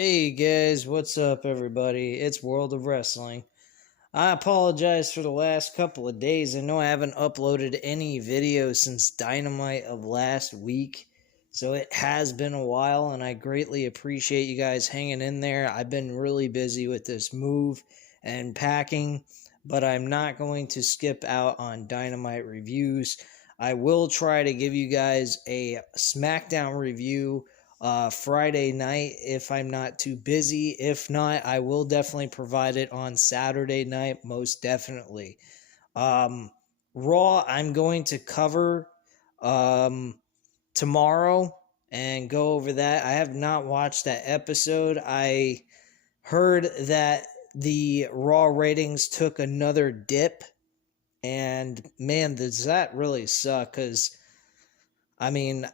Hey guys, what's up everybody? It's World of Wrestling. I apologize for the last couple of days. I know I haven't uploaded any videos since Dynamite of last week. So it has been a while and I greatly appreciate you guys hanging in there. I've been really busy with this move and packing, but I'm not going to skip out on Dynamite reviews. I will try to give you guys a SmackDown review Friday night if I'm not too busy. If not, I will definitely provide it on Saturday night, most definitely. Raw, I'm going to cover tomorrow and go over that. I have not watched that episode. I heard that the Raw ratings took another dip, and man, does that really suck, because, I mean,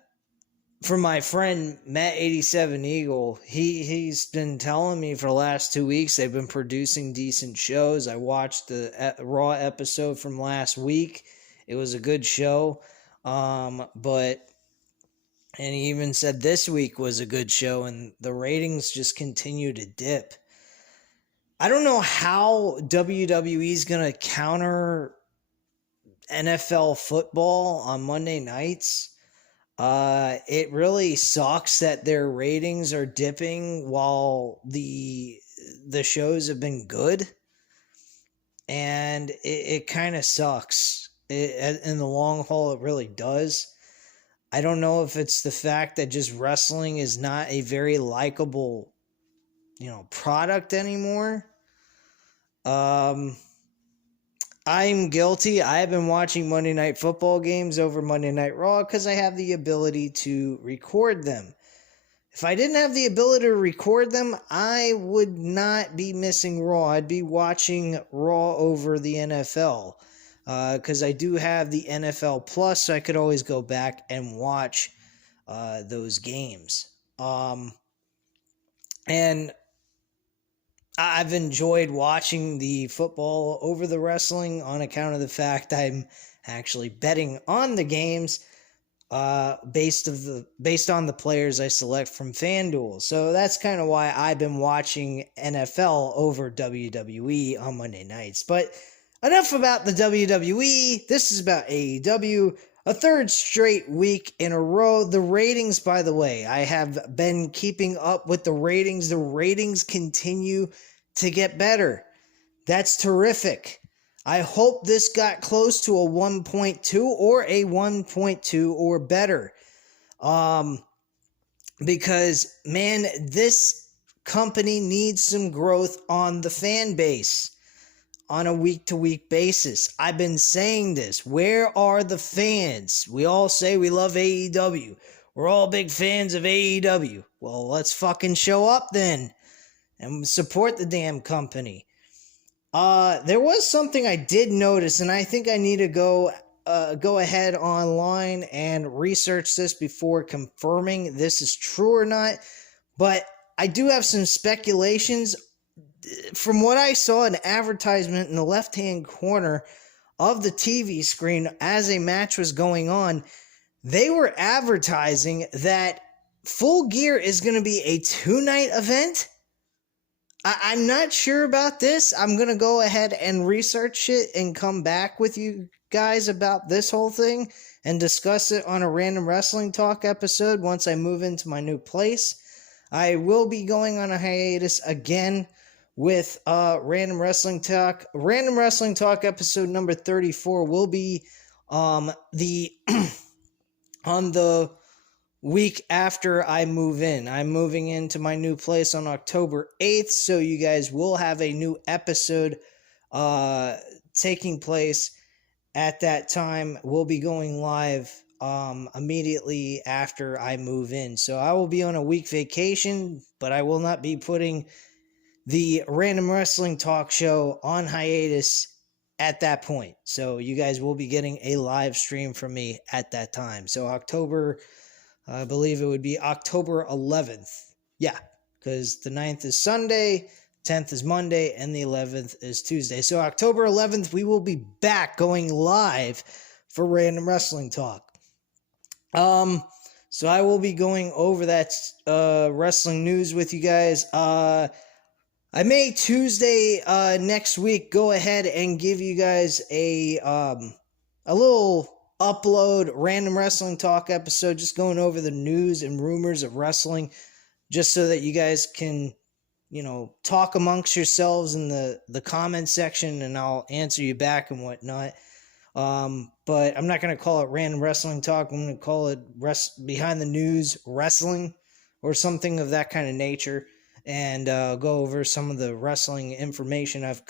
from my friend Matt 87 Eagle, he's been telling me for the last 2 weeks they've been producing decent shows. I watched the Raw episode from last week. It was a good show. And he even said this week was a good show, and the ratings just continue to dip. I don't know how WWE's going to counter NFL football on Monday nights. It really sucks that their ratings are dipping while the shows have been good, and it kind of sucks. In the long haul, it really does. I don't know if it's the fact that just wrestling is not a very likable, product anymore. I'm guilty. I have been watching Monday Night Football games over Monday Night Raw because I have the ability to record them. If I didn't have the ability to record them, I would not be missing Raw. I'd be watching Raw over the NFL because I do have the NFL Plus, so I could always go back and watch those games. And I've enjoyed watching the football over the wrestling on account of the fact I'm actually betting on the games based on the players I select from FanDuel. So that's kind of why I've been watching NFL over WWE on Monday nights. But enough about the WWE. This is about AEW. A third straight week in a row. The ratings, by the way, I have been keeping up with the ratings. The ratings continue to get better. That's terrific. I hope this got close to a 1.2 or a 1.2 or better. Because, man, this company needs some growth on the fan base on a week-to-week basis. I've been saying this. Where are the fans? We all say we love AEW. We're all big fans of AEW. Well, let's fucking show up then and support the damn company. There was something I did notice, and I think I need to go ahead online and research this before confirming this is true or not. But I do have some speculations. From what I saw, an advertisement in the left-hand corner of the TV screen as a match was going on, they were advertising that Full Gear is going to be a 2-night event. I'm not sure about this. I'm going to go ahead and research it and come back with you guys about this whole thing and discuss it on a Random Wrestling Talk episode once I move into my new place. I will be going on a hiatus again with Random Wrestling Talk. Random Wrestling Talk episode number 34 will be on the week after I move in. I'm moving into my new place on October 8th, so you guys will have a new episode taking place at that time. We'll be going live immediately after I move in. So I will be on a week vacation, but I will not be putting the Random Wrestling Talk show on hiatus at that point. So you guys will be getting a live stream from me at that time. So I believe it would be October 11th. Yeah, because the 9th is Sunday, 10th is Monday, and the 11th is Tuesday. So October 11th, we will be back going live for Random Wrestling Talk. So I will be going over that wrestling news with you guys. I may Tuesday next week go ahead and give you guys a little upload random wrestling talk episode, just going over the news and rumors of wrestling, just so that you guys can, talk amongst yourselves in the comment section, and I'll answer you back and whatnot. But I'm not going to call it random wrestling talk. I'm going to call it behind the news wrestling or something of that kind of nature, and go over some of the wrestling information I've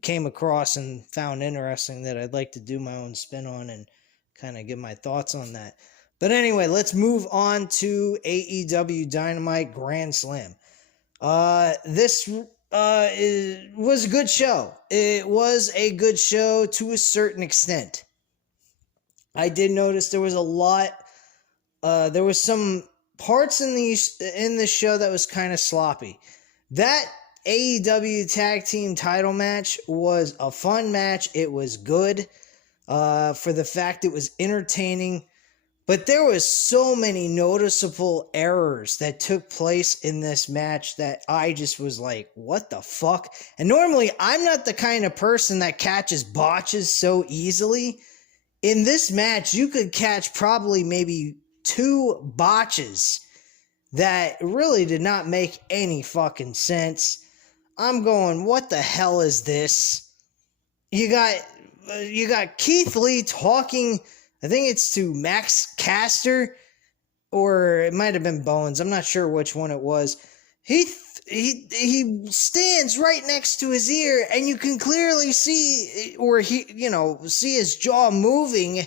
came across and found interesting that I'd like to do my own spin on and kind of give my thoughts on that. But anyway, let's move on to AEW Dynamite Grand Slam. This was a good show. It was a good show to a certain extent. I did notice there was a lot. There was some parts in the show that was kind of sloppy. That AEW Tag Team title match was a fun match. It was good for the fact it was entertaining. But there was so many noticeable errors that took place in this match that I just was like, what the fuck? And normally, I'm not the kind of person that catches botches so easily. In this match, you could catch probably maybe 2 botches that really did not make any fucking sense. I'm going, what the hell is this? You got Keith Lee talking, I think it's to Max Caster, or it might have been Bowens. I'm not sure which one it was. He stands right next to his ear, and you can clearly see, or see his jaw moving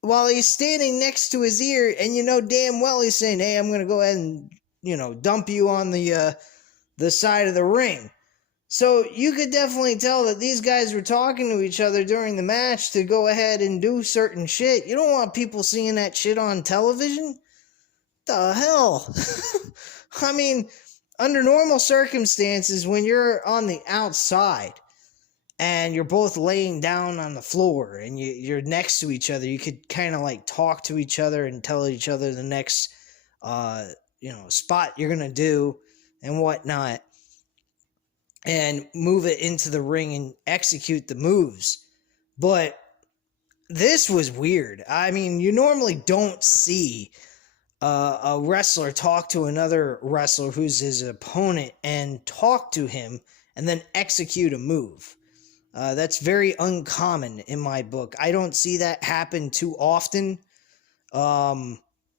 while he's standing next to his ear, and damn well he's saying, "Hey, I'm gonna go ahead and dump you on the side of the ring." So you could definitely tell that these guys were talking to each other during the match to go ahead and do certain shit. You don't want people seeing that shit on television. The hell? I mean, under normal circumstances, when you're on the outside and you're both laying down on the floor and you're next to each other, you could kind of like talk to each other and tell each other the next, spot you're going to do and whatnot, and move it into the ring and execute the moves. But this was weird. I mean, you normally don't see a wrestler talk to another wrestler who's his opponent and talk to him and then execute a move. That's very uncommon in my book. I don't see that happen too often. And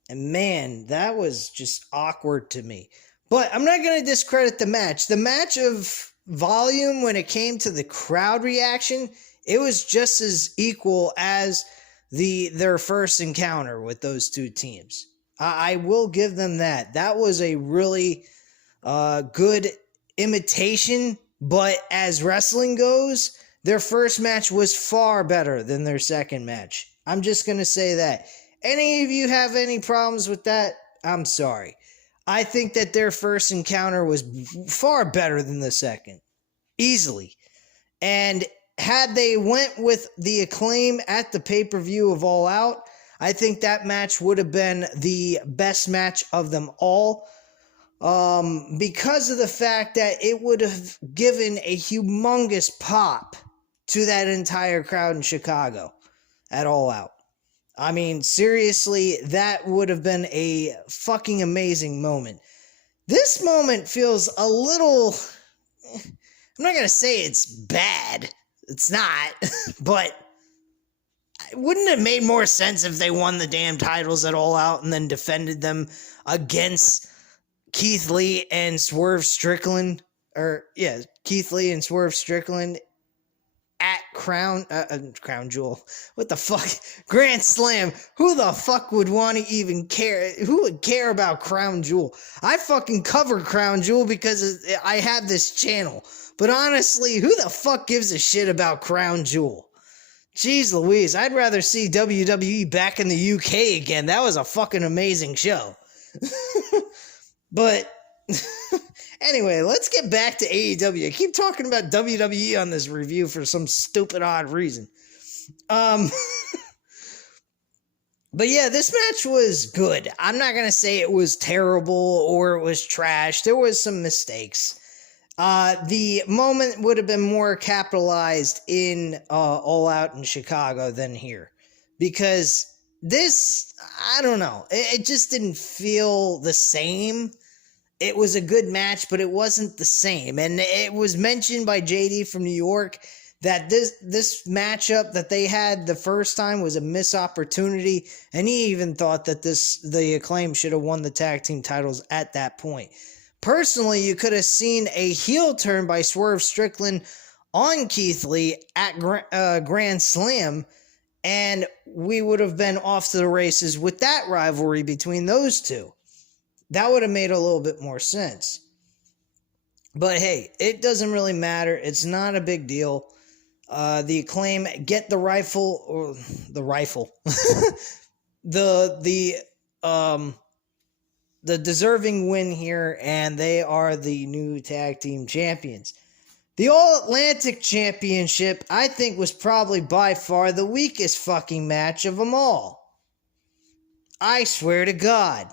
man, that was just awkward to me. But I'm not going to discredit the match. The match of volume, when it came to the crowd reaction, it was just as equal as their first encounter with those two teams. I will give them that. That was a really good imitation, but as wrestling goes, their first match was far better than their second match. I'm just going to say that. Any of you have any problems with that? I'm sorry. I think that their first encounter was far better than the second. Easily. And had they went with the Acclaim at the pay-per-view of All Out, I think that match would have been the best match of them all. Because of the fact that it would have given a humongous pop to that entire crowd in Chicago at All Out. I mean, seriously, that would have been a fucking amazing moment. This moment feels a little... I'm not going to say it's bad. It's not. But wouldn't it have made more sense if they won the damn titles at All Out and then defended against Keith Lee and Swerve Strickland? Keith Lee and Swerve Strickland at Crown Jewel. What the fuck? Grand Slam. Who the fuck would want to even care? Who would care about Crown Jewel? I fucking cover Crown Jewel because I have this channel. But honestly, who the fuck gives a shit about Crown Jewel? Jeez Louise, I'd rather see WWE back in the UK again. That was a fucking amazing show. But anyway, let's get back to AEW. I keep talking about WWE on this review for some stupid odd reason. But yeah, this match was good. I'm not going to say it was terrible or it was trash. There was some mistakes. The moment would have been more capitalized in All Out in Chicago than here. Because this, I don't know, it just didn't feel the same. It was a good match, but it wasn't the same. And it was mentioned by JD from New York that this matchup that they had the first time was a missed opportunity, and he even thought that the Acclaim should have won the tag team titles at that point. Personally, you could have seen a heel turn by Swerve Strickland on Keith Lee at Grand Slam, and we would have been off to the races with that rivalry between those two. That would have made a little bit more sense. But hey, it doesn't really matter. It's not a big deal. The Acclaim get the deserving win here, and they are the new tag team champions. The All-Atlantic Championship, I think, was probably by far the weakest fucking match of them all. I swear to God.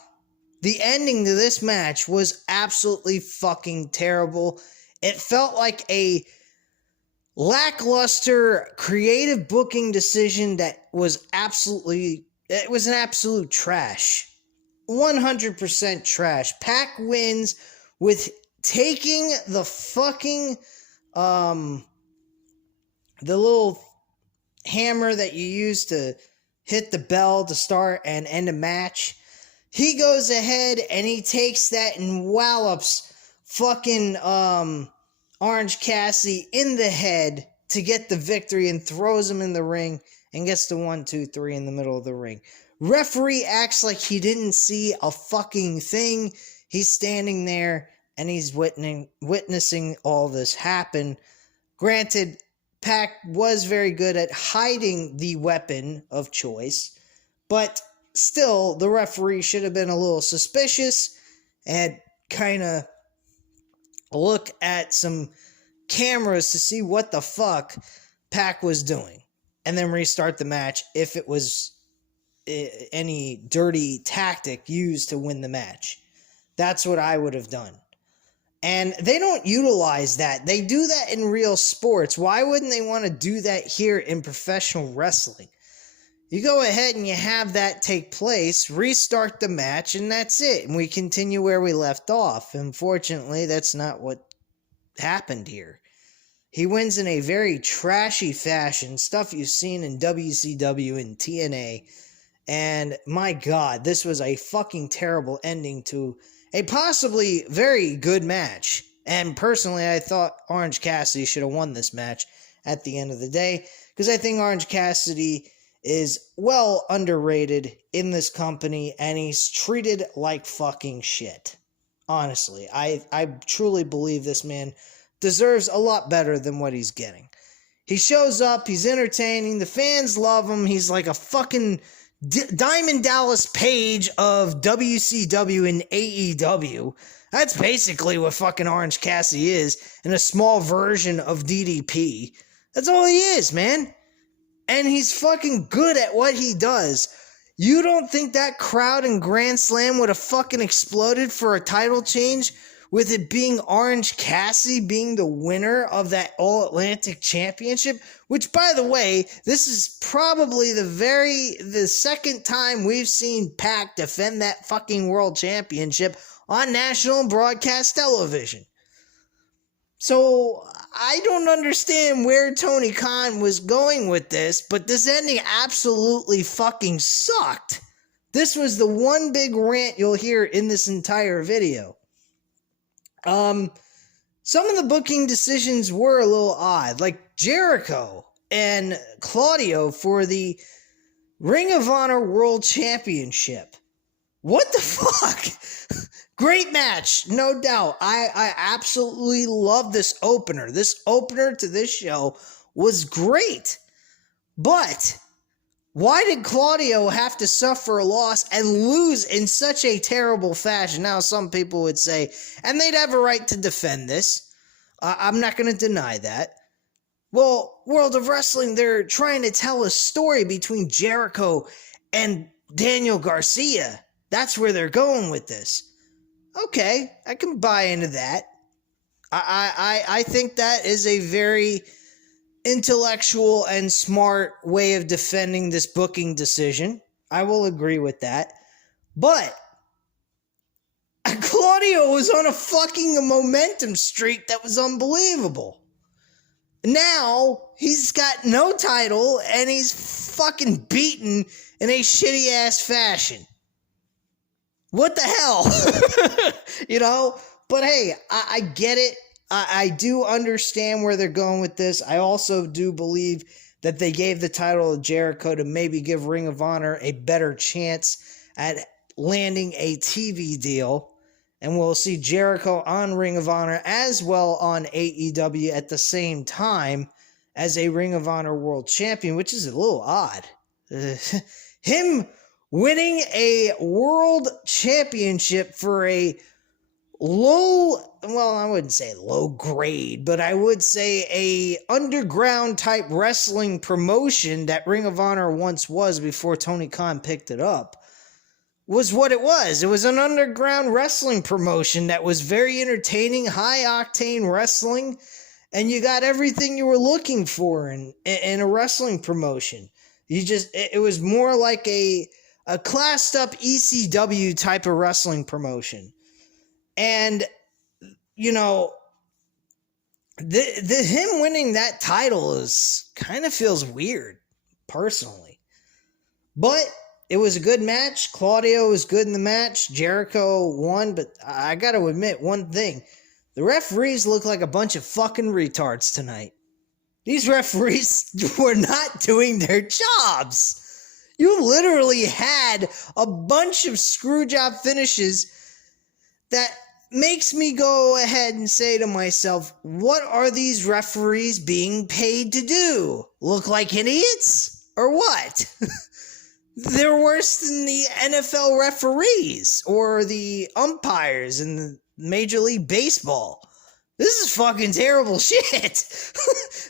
The ending to this match was absolutely fucking terrible. It felt like a lackluster creative booking decision that was an absolute trash. 100% trash. Pac wins with taking the fucking, the little hammer that you use to hit the bell to start and end a match. He goes ahead and he takes that and wallops fucking, Orange Cassidy in the head to get the victory and throws him in the ring and gets the 1, 2, 3 in the middle of the ring. Referee acts like he didn't see a fucking thing. He's standing there and he's witnessing all this happen. Granted, Pac was very good at hiding the weapon of choice, but still, the referee should have been a little suspicious and kind of look at some cameras to see what the fuck Pac was doing, and then restart the match if it was any dirty tactic used to win the match. That's what I would have done. And they don't utilize that. They do that in real sports. Why wouldn't they want to do that here in professional wrestling? You go ahead and you have that take place, restart the match, and that's it. And we continue where we left off. Unfortunately, that's not what happened here. He wins in a very trashy fashion, stuff you've seen in WCW and TNA. And my God, this was a fucking terrible ending to a possibly very good match. And personally, I thought Orange Cassidy should have won this match at the end of the day, because I think Orange Cassidy is well underrated in this company, and he's treated like fucking shit. Honestly, I truly believe this man deserves a lot better than what he's getting. He shows up, he's entertaining, the fans love him, he's like a fucking Diamond Dallas Page of WCW and AEW. That's basically what fucking Orange Cassidy is, in a small version of DDP. That's all he is, man. And he's fucking good at what he does. You don't think that crowd in Grand Slam would have fucking exploded for a title change with it being Orange Cassidy being the winner of that All-Atlantic Championship? Which, by the way, this is probably the second time we've seen Pac defend that fucking World Championship on national broadcast television. So, I don't understand where Tony Khan was going with this, but this ending absolutely fucking sucked. This was the one big rant you'll hear in this entire video. Some of the booking decisions were a little odd, like Jericho and Claudio for the Ring of Honor World Championship. What the fuck? Great match, no doubt. I absolutely love this opener. This opener to this show was great. But why did Claudio have to suffer a loss and lose in such a terrible fashion? Now, some people would say, and they'd have a right to defend this. I'm not going to deny that. Well, World of Wrestling, they're trying to tell a story between Jericho and Daniel Garcia. That's where they're going with this. Okay, I can buy into that. I think that is a very intellectual and smart way of defending this booking decision. I will agree with that. But Claudio was on a fucking momentum streak that was unbelievable. Now he's got no title and he's fucking beaten in a shitty ass fashion. What the hell? You know? But hey, I get it. I do understand where they're going with this. I also do believe that they gave the title to Jericho to maybe give Ring of Honor a better chance at landing a TV deal. And we'll see Jericho on Ring of Honor as well on AEW at the same time as a Ring of Honor World Champion, which is a little odd. Him winning a World Championship for a low, well, I wouldn't say low grade, but I would say a underground type wrestling promotion that Ring of Honor once was before Tony Khan picked it up. Was what it was. It was an underground wrestling promotion that was very entertaining, high-octane wrestling, and you got everything you were looking for in a wrestling promotion. It was more like a classed-up ECW type of wrestling promotion. And, you know, him winning that title kind of feels weird, personally. But it was a good match. Claudio was good in the match. Jericho won, but I got to admit one thing. The referees look like a bunch of fucking retards tonight. These referees were not doing their jobs. You literally had a bunch of screwjob finishes that makes me go ahead and say to myself, what are these referees being paid to do? Look like idiots? Or what? They're worse than the NFL referees or the umpires in the Major League Baseball. This is fucking terrible shit.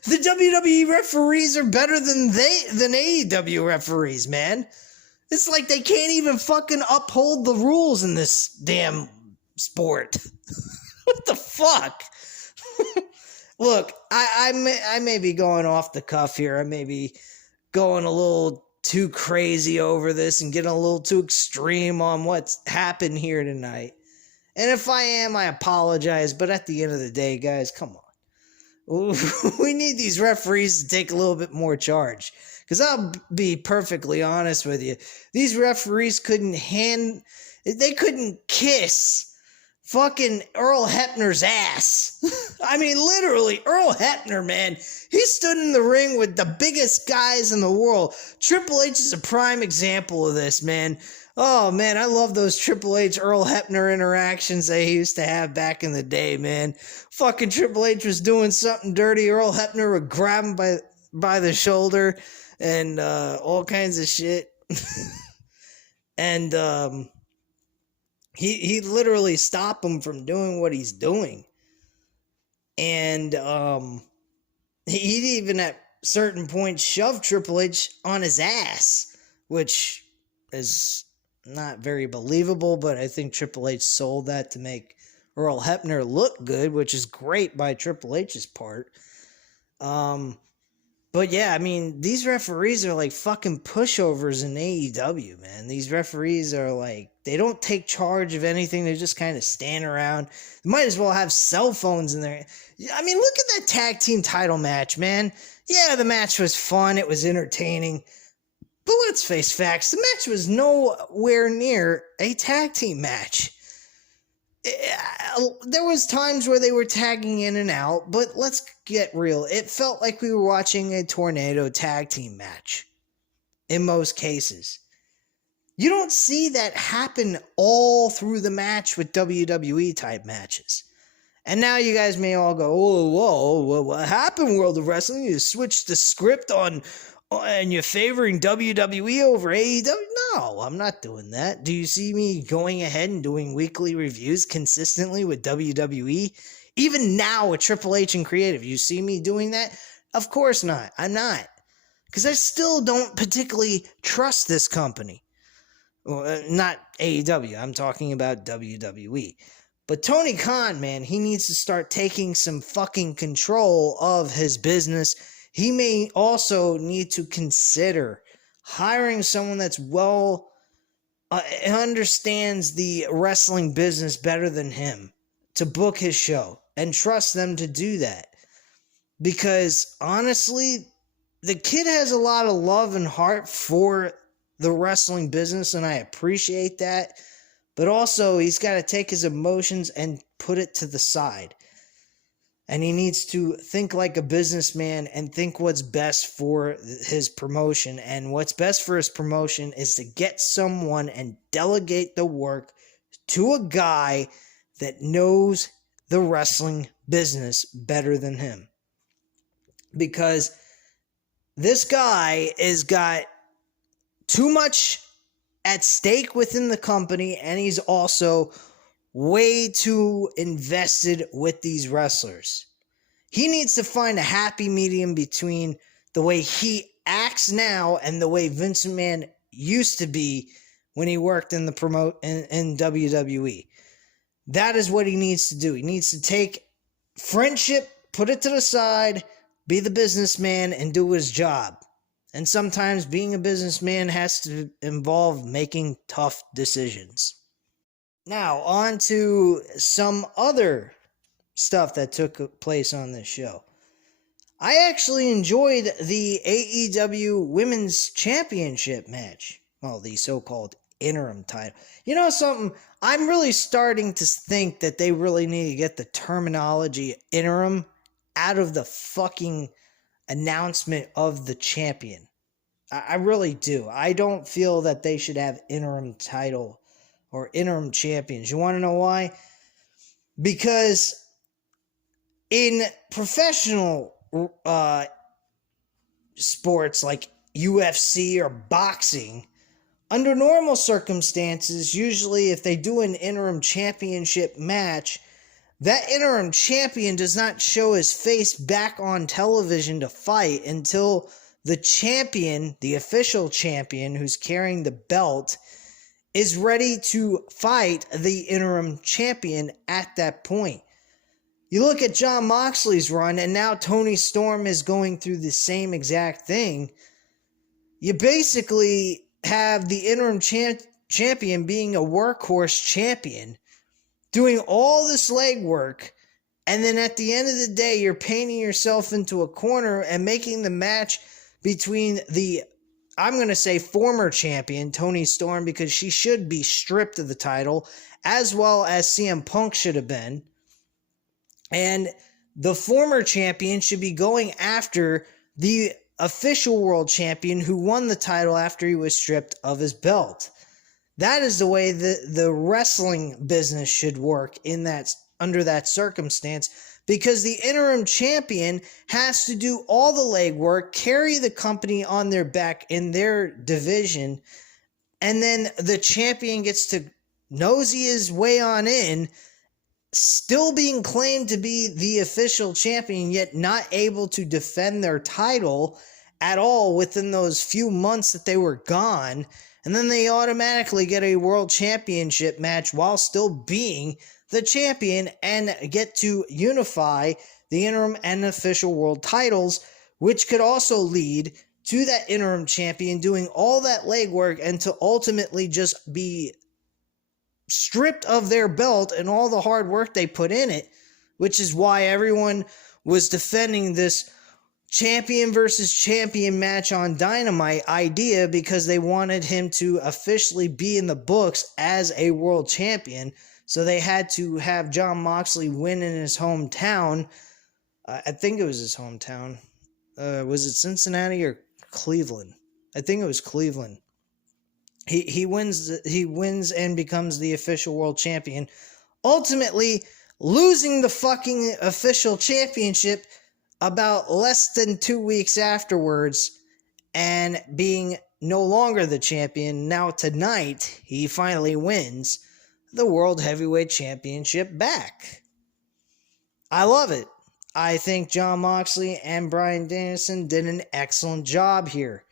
The WWE referees are better than AEW referees, man. It's like they can't even fucking uphold the rules in this damn sport. What the fuck? Look, I may be going off the cuff here. I may be going a little too crazy over this and getting a little too extreme on what's happened here tonight. And if I am, I apologize. But at the end of the day, guys, come on. We need these referees to take a little bit more charge. Because I'll be perfectly honest with you. These referees couldn't kiss fucking Earl Hebner's ass. I mean, literally, Earl Hebner, man. He stood in the ring with the biggest guys in the world. Triple H is a prime example of this, man. Oh, man, I love those Triple H, Earl Hebner interactions they used to have back in the day, man. Fucking Triple H was doing something dirty. Earl Hebner would grab him by the shoulder and all kinds of shit. And he literally stopped him from doing what he's doing. And he'd even at certain points shove Triple H on his ass, which is not very believable, but I think Triple H sold that to make Earl Hebner look good, which is great by Triple H's part. But yeah, I mean, these referees are like fucking pushovers in AEW, man. These referees are like, they don't take charge of anything. They just kind of stand around. They might as well have cell phones in there. I mean, look at that tag team title match, man. Yeah, the match was fun. It was entertaining. But let's face facts. The match was nowhere near a tag team match. There was times where they were tagging in and out, but let's get real. It felt like we were watching a tornado tag team match in most cases. You don't see that happen all through the match with WWE type matches. And now you guys may all go, whoa, what happened, World of Wrestling? You switched the script on and you're favoring WWE over AEW? No, I'm not doing that. Do you see me going ahead and doing weekly reviews consistently with WWE? Even now with Triple H and Creative, you see me doing that? Of course not. I'm not. Because I still don't particularly trust this company. Well, not AEW, I'm talking about WWE. But Tony Khan, man, he needs to start taking some fucking control of his business. He may also need to consider hiring someone that's understands the wrestling business better than him to book his show and trust them to do that. Because honestly, the kid has a lot of love and heart for the wrestling business, and I appreciate that. But also, he's got to take his emotions and put it to the side. And he needs to think like a businessman and think what's best for his promotion. And what's best for his promotion is to get someone and delegate the work to a guy that knows the wrestling business better than him. Because this guy has got too much at stake within the company, and he's also way too invested with these wrestlers. He needs to find a happy medium between the way he acts now and the way Vince McMahon used to be when he worked in the in WWE. That is what he needs to do. He needs to take friendship, put it to the side, be the businessman, and do his job. And sometimes being a businessman has to involve making tough decisions. Now, on to some other stuff that took place on this show. I actually enjoyed the AEW Women's Championship match. Well, the so-called interim title. You know something? I'm really starting to think that they really need to get the terminology interim out of the fucking announcement of the champion. I really do. I don't feel that they should have interim title or interim champions. You want to know why? Because in professional sports like UFC or boxing, under normal circumstances, usually if they do an interim championship match, that interim champion does not show his face back on television to fight until the champion, the official champion who's carrying the belt, is ready to fight the interim champion at that point. You look at Jon Moxley's run, and now Toni Storm is going through the same exact thing. You basically have the interim champion being a workhorse champion, doing all this legwork, and then at the end of the day, you're painting yourself into a corner and making the match between the, I'm going to say, former champion, Toni Storm, because she should be stripped of the title, as well as CM Punk should have been. And the former champion should be going after the official world champion who won the title after he was stripped of his belt. That is the way the wrestling business should work in that, under that circumstance, because the interim champion has to do all the legwork, carry the company on their back in their division, and then the champion gets to nosy his way on in, still being claimed to be the official champion, yet not able to defend their title at all within those few months that they were gone. And then they automatically get a world championship match while still being the champion and get to unify the interim and official world titles, which could also lead to that interim champion doing all that legwork and to ultimately just be stripped of their belt and all the hard work they put in it, which is why everyone was defending this champion versus champion match on Dynamite idea, because they wanted him to officially be in the books as a world champion. So they had to have Jon Moxley win in his hometown. I think it was his hometown. Was it Cincinnati or Cleveland? I think it was Cleveland. He wins and becomes the official world champion, ultimately losing the fucking official championship about less than 2 weeks afterwards and being no longer the champion. Now tonight, he finally wins the World Heavyweight Championship back. I love it. I think Jon Moxley and Bryan Danielson did an excellent job here.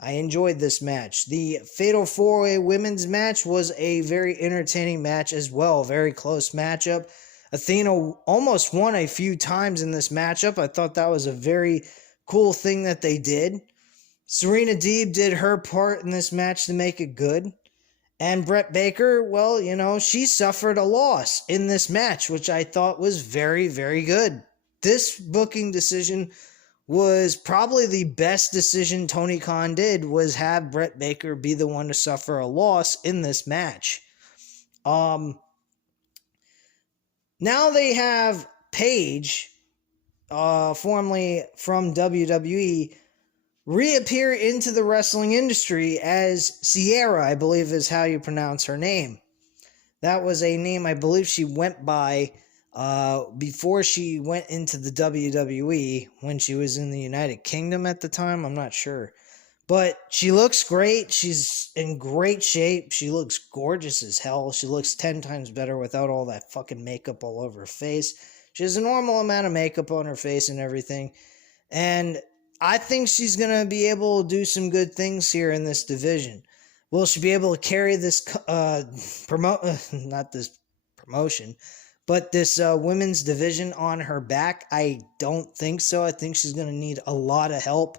I enjoyed this match. The Fatal 4-Way Women's match was a very entertaining match as well. Very close matchup. Athena almost won a few times in this matchup. I thought that was a very cool thing that they did. Serena Deeb did her part in this match to make it good. And Britt Baker, well, she suffered a loss in this match, which I thought was very, very good. This booking decision was probably the best decision Tony Khan did, was have Britt Baker be the one to suffer a loss in this match. Now they have Paige, formerly from WWE, reappear into the wrestling industry as Sierra, I believe is how you pronounce her name. That was a name I believe she went by before she went into the WWE, when she was in the United Kingdom at the time. I'm not sure. But she looks great. She's in great shape. She looks gorgeous as hell. She looks 10 times better without all that fucking makeup all over her face. She has a normal amount of makeup on her face and everything. And I think she's going to be able to do some good things here in this division. Will she be able to carry this not this promotion, but this women's division on her back? I don't think so. I think she's going to need a lot of help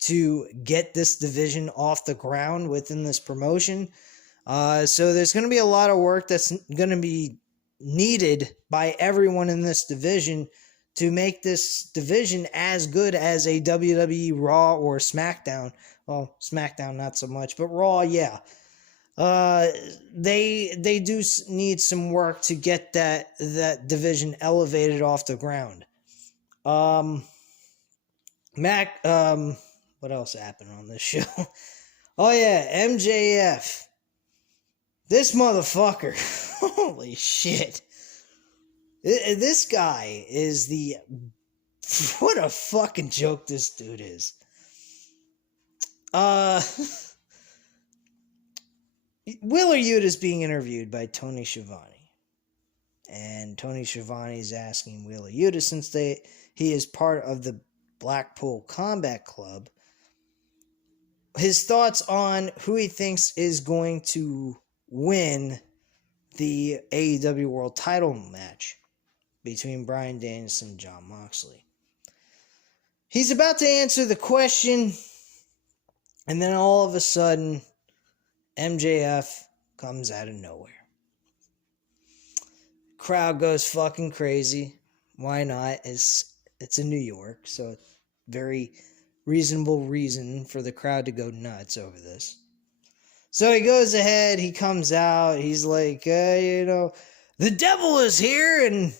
to get this division off the ground within this promotion. So there's going to be a lot of work that's going to be needed by everyone in this division to make this division as good as a WWE Raw or SmackDown. Well, SmackDown not so much, but Raw, yeah. They do need some work to get that division elevated off the ground. What else happened on this show? Oh yeah, MJF. This motherfucker. Holy shit. This guy is what a fucking joke this dude is. Willie Utson is being interviewed by Tony Schiavone. And Tony Schiavone is asking Willie Utson, since he is part of the Blackpool Combat Club, his thoughts on who he thinks is going to win the AEW World Title match between Bryan Danielson and Jon Moxley. He's about to answer the question, and then all of a sudden, MJF comes out of nowhere. Crowd goes fucking crazy. Why not? It's in New York, so very reasonable reason for the crowd to go nuts over this. So he goes ahead, he comes out, he's like, the devil is here, and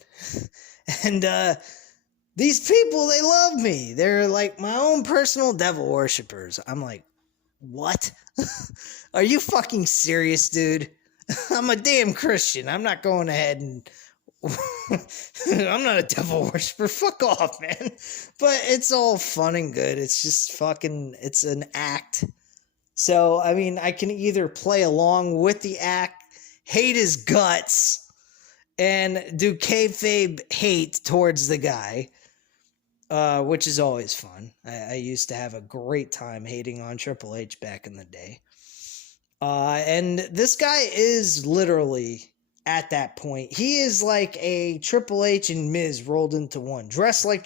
these people, they love me. They're like my own personal devil worshippers. I'm like, what? Are you fucking serious, dude? I'm a damn Christian. I'm not going ahead and I'm not a devil worshiper. Fuck off, man. But it's all fun and good. It's just fucking, it's an act. So, I mean, I can either play along with the act, hate his guts, and do kayfabe hate towards the guy, which is always fun. I used to have a great time hating on Triple H back in the day. And this guy is literally at that point. He is like a Triple H and Miz rolled into one. Dressed like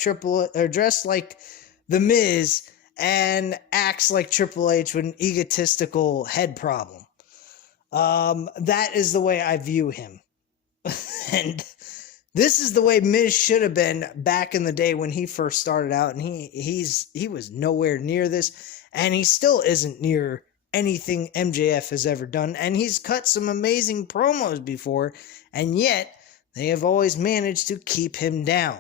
the Miz and acts like Triple H with an egotistical head problem. That is the way I view him. And this is the way Miz should have been back in the day when he first started out, and he was nowhere near this, and he still isn't near anything MJF has ever done, and he's cut some amazing promos before, and yet they have always managed to keep him down.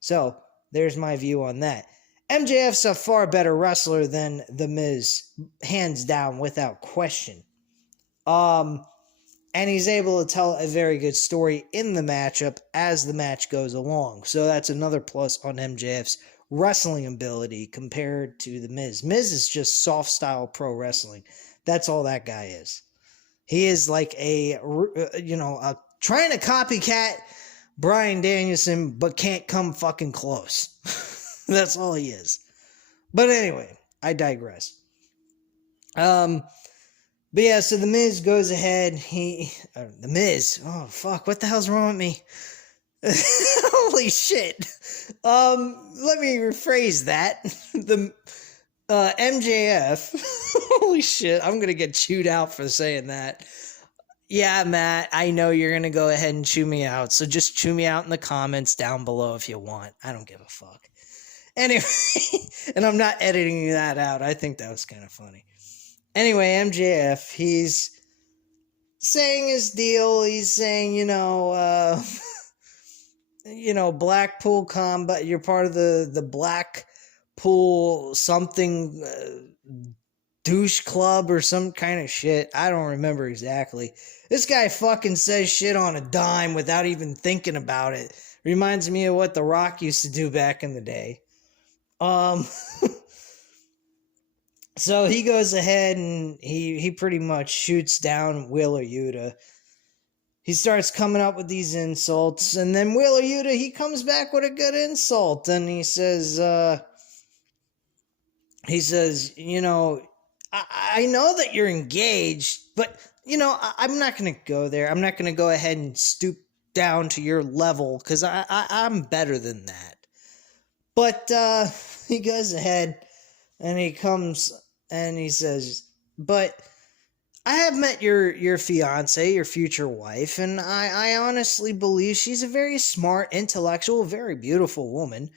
So there's my view on that. MJF's a far better wrestler than The Miz, hands down, without question. And he's able to tell a very good story in the matchup as the match goes along. So that's another plus on MJF's wrestling ability compared to The Miz. Miz is just soft style pro wrestling. That's all that guy is. He is like trying to copycat Bryan Danielson, but can't come fucking close. That's all he is. But anyway, I digress. But yeah, so the Miz goes ahead. The Miz. Oh fuck! What the hell's wrong with me? Holy shit! Let me rephrase that. The MJF. Holy shit! I'm gonna get chewed out for saying that. Yeah, Matt, I know you're going to go ahead and chew me out, so just chew me out in the comments down below if you want. I don't give a fuck. Anyway, and I'm not editing that out. I think that was kind of funny. Anyway, MJF, he's saying his deal. He's saying, Blackpool Combat, you're part of the Blackpool something douche club or some kind of shit. I don't remember exactly. This guy fucking says shit on a dime without even thinking about it. Reminds me of what The Rock used to do back in the day. So he goes ahead and he pretty much shoots down Wheeler Yuta. He starts coming up with these insults, and then Wheeler Yuta, he comes back with a good insult, and he says, I know that you're engaged, but, I'm not going to go there. I'm not going to go ahead and stoop down to your level, because I'm better than that. But he goes ahead, and he comes, and he says, but I have met your fiance, your future wife, and I honestly believe she's a very smart, intellectual, very beautiful woman.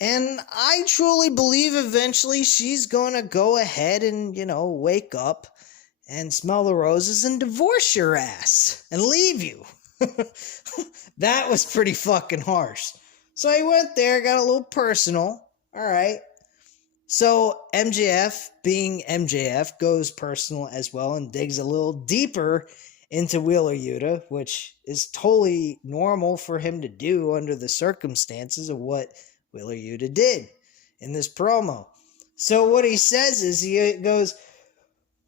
And I truly believe eventually she's going to go ahead and, wake up and smell the roses and divorce your ass and leave you. That was pretty fucking harsh. So he went there, got a little personal. All right. So MJF, being MJF, goes personal as well and digs a little deeper into Wheeler Yuta, which is totally normal for him to do under the circumstances of what Wheeler Yuta did in this promo. So what he says is, he goes,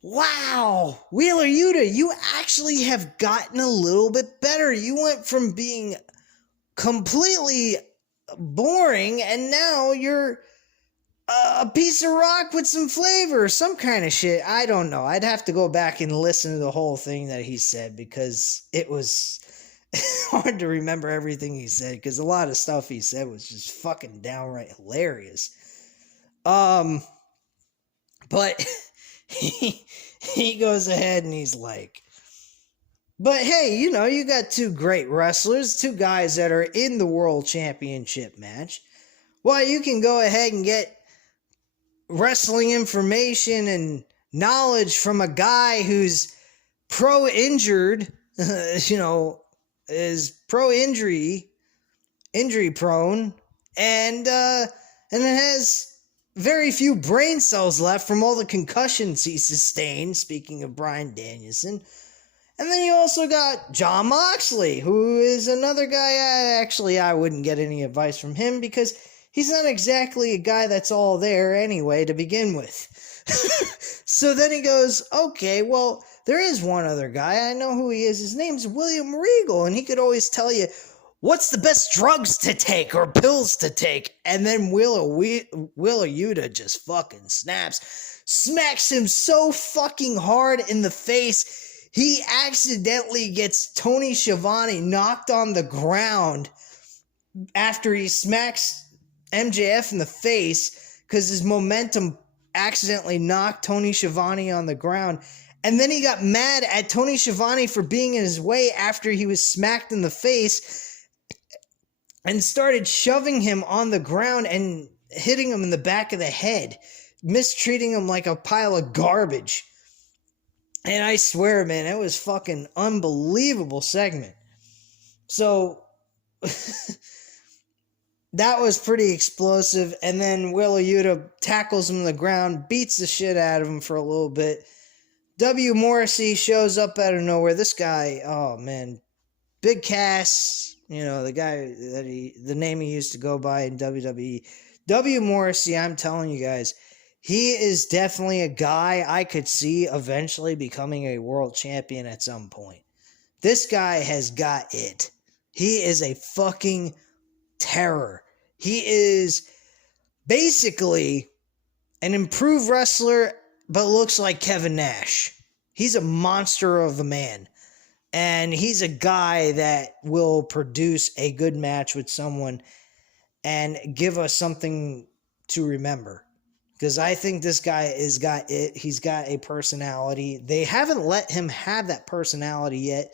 wow, Wheeler Yuta, you actually have gotten a little bit better. You went from being completely boring, and now you're a piece of rock with some flavor, some kind of shit. I don't know. I'd have to go back and listen to the whole thing that he said, because it was hard to remember everything he said, because a lot of stuff he said was just fucking downright hilarious. But he goes ahead and he's like, but hey, you got two great wrestlers, two guys that are in the world championship match. Well, you can go ahead and get wrestling information and knowledge from a guy who's pro-injured, is pro-injury prone, and it has very few brain cells left from all the concussions he sustained, speaking of Bryan Danielson. And then you also got Jon Moxley, who is another guy, I wouldn't get any advice from him, because he's not exactly a guy that's all there anyway to begin with. So then he goes, okay, well, there is one other guy. I know who he is. His name's William Regal, and he could always tell you what's the best drugs to take or pills to take. And then Wheeler Yuta just fucking snaps, smacks him so fucking hard in the face, he accidentally gets Tony Schiavone knocked on the ground after he smacks MJF in the face, because his momentum accidentally knocked Tony Schiavone on the ground. And then he got mad at Tony Schiavone for being in his way after he was smacked in the face, and started shoving him on the ground and hitting him in the back of the head, mistreating him like a pile of garbage. And I swear, man, it was fucking unbelievable segment. So that was pretty explosive. And then Wheeler Yuta tackles him on the ground, beats the shit out of him for a little bit. Morrissey shows up out of nowhere. This guy, oh man, Big Cass, the guy the name he used to go by in WWE. Morrissey, I'm telling you guys, he is definitely a guy I could see eventually becoming a world champion at some point. This guy has got it. He is a fucking terror. He is basically an improved wrestler, but looks like Kevin Nash. He's a monster of a man. And he's a guy that will produce a good match with someone and give us something to remember. Because I think this guy has got it. He's got a personality. They haven't let him have that personality yet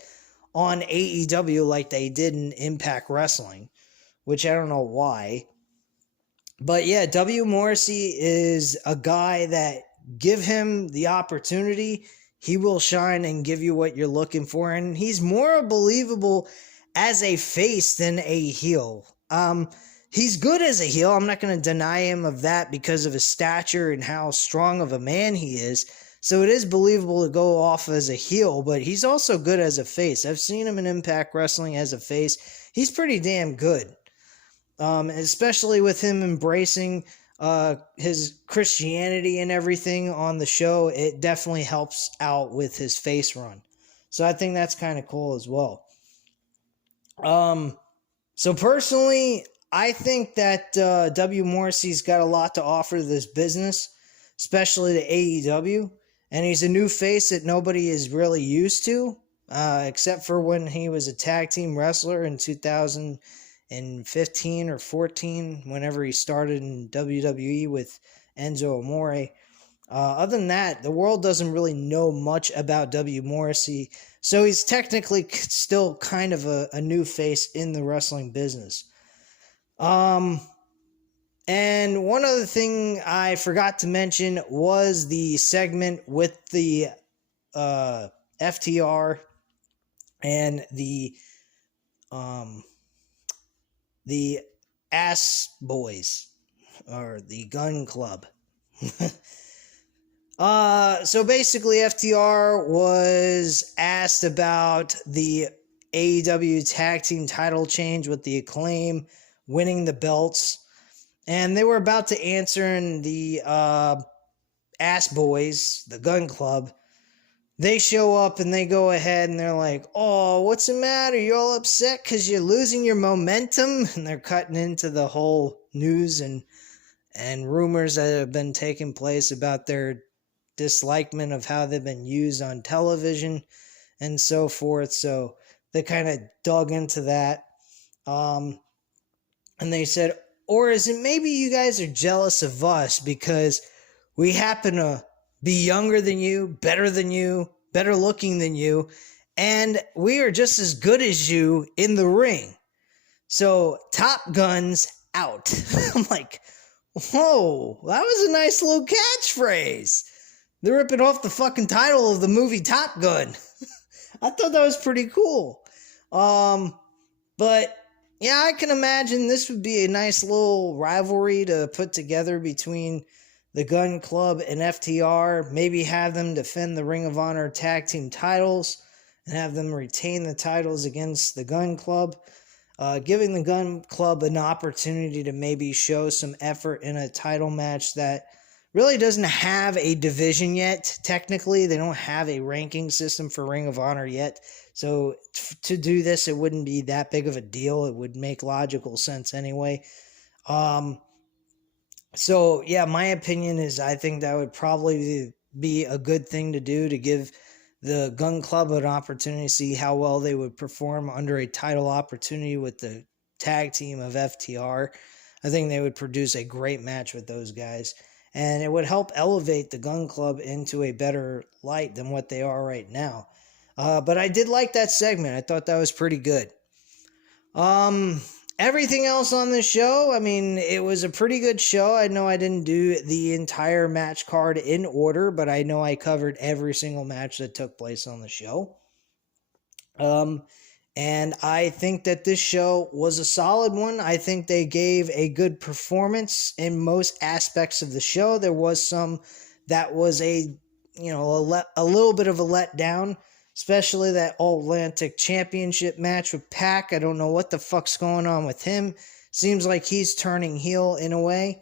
on AEW like they did in Impact Wrestling, which I don't know why. But yeah, W. Morrissey is a guy that give him the opportunity, he will shine and give you what you're looking for. And he's more believable as a face than a heel. He's good as a heel. I'm not going to deny him of that because of his stature and how strong of a man he is. So it is believable to go off as a heel, but he's also good as a face. I've seen him in Impact Wrestling as a face. He's pretty damn good. Especially with him embracing his Christianity and everything on the show, it definitely helps out with his face run. So I think that's kind of cool as well. So personally, I think that W. Morrissey's got a lot to offer to this business, especially to AEW. And he's a new face that nobody is really used to, except for when he was a tag team wrestler in 2015 or 14, whenever he started in WWE with Enzo Amore. Other than that, the world doesn't really know much about W. Morrissey, so he's technically still kind of a new face in the wrestling business. And one other thing I forgot to mention was the segment with the FTR and the Ass Boys, or the Gun Club. So basically FTR was asked about the AEW tag team title change with the Acclaim winning the belts. And they were about to answer, and the Ass Boys, the Gun Club, they show up and they go ahead and they're like, oh, what's the matter? You all upset because you're losing your momentum? And they're cutting into the whole news and rumors that have been taking place about their dislikement of how they've been used on television and so forth. So they kind of dug into that. And they said, or is it maybe you guys are jealous of us because we happen to be younger than you, better looking than you, and we are just as good as you in the ring. So Top Gun's out. I'm like, whoa, that was a nice little catchphrase. They're ripping off the fucking title of the movie Top Gun. I thought that was pretty cool. But yeah, I can imagine this would be a nice little rivalry to put together between the Gun Club and FTR. Maybe have them defend the Ring of Honor tag team titles and have them retain the titles against the Gun Club. Giving the Gun Club an opportunity to maybe show some effort in a title match that really doesn't have a division yet. Technically, they don't have a ranking system for Ring of Honor yet. So to do this, it wouldn't be that big of a deal. It would make logical sense anyway. So yeah, my opinion is I think that would probably be a good thing to do to give the Gun Club an opportunity to see how well they would perform under a title opportunity with the tag team of FTR. I think they would produce a great match with those guys. And it would help elevate the Gun Club into a better light than what they are right now. But I did like that segment. I thought that was pretty good. Everything else on the show, I mean, it was a pretty good show. I know I didn't do the entire match card in order, but I know I covered every single match that took place on the show. And I think that this show was a solid one. I think they gave a good performance in most aspects of the show. There was some that was a little bit of a letdown, especially that All-Atlantic Championship match with Pac. I don't know what the fuck's going on with him. Seems like he's turning heel in a way.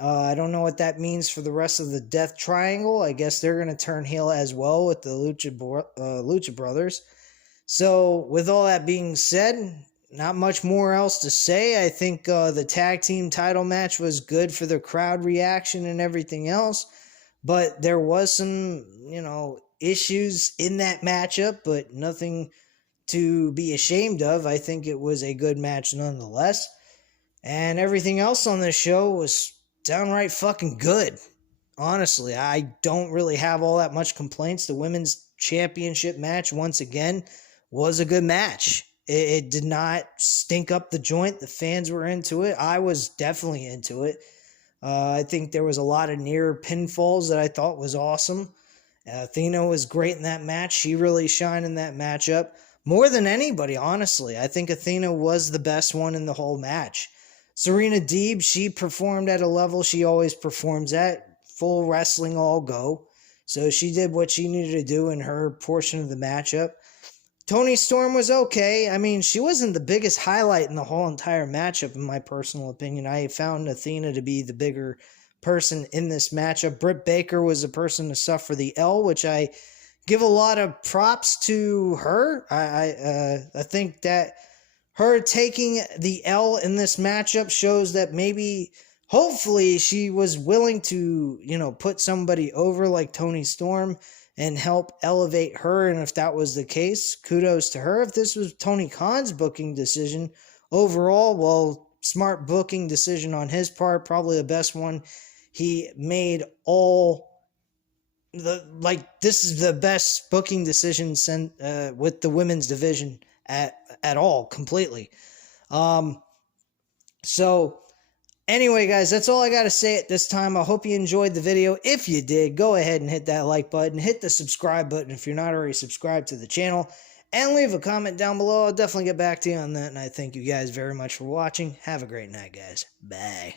I don't know what that means for the rest of the Death Triangle. I guess they're going to turn heel as well with the Lucha Brothers. So, with all that being said, not much more else to say. I think the tag team title match was good for the crowd reaction and everything else. but there was some, issues in that matchup, but nothing to be ashamed of. I think it was a good match nonetheless. And everything else on this show was downright fucking good. Honestly, I don't really have all that much complaints. The women's championship match, once again, was a good match. It did not stink up the joint. The fans were into it. I was definitely into it. I think there was a lot of near pinfalls that I thought was awesome. Athena was great in that match. She really shined in that matchup. More than anybody, honestly. I think Athena was the best one in the whole match. Serena Deeb, she performed at a level she always performs at. Full wrestling all go. So she did what she needed to do in her portion of the matchup. Toni Storm was okay. I mean, she wasn't the biggest highlight in the whole entire matchup, in my personal opinion. I found Athena to be the bigger person in this matchup. Britt Baker was the person to suffer the L, which I give a lot of props to her. I think that her taking the L in this matchup shows that maybe, hopefully, she was willing to, put somebody over like Toni Storm and help elevate her. And if that was the case, kudos to her. If this was Tony Khan's booking decision overall, well, smart booking decision on his part, probably the best one he made this is the best booking decision with the women's division at all, completely. So anyway, guys, that's all I got to say at this time. I hope you enjoyed the video. If you did, go ahead and hit that like button. Hit the subscribe button if you're not already subscribed to the channel. And leave a comment down below. I'll definitely get back to you on that. And I thank you guys very much for watching. Have a great night, guys. Bye.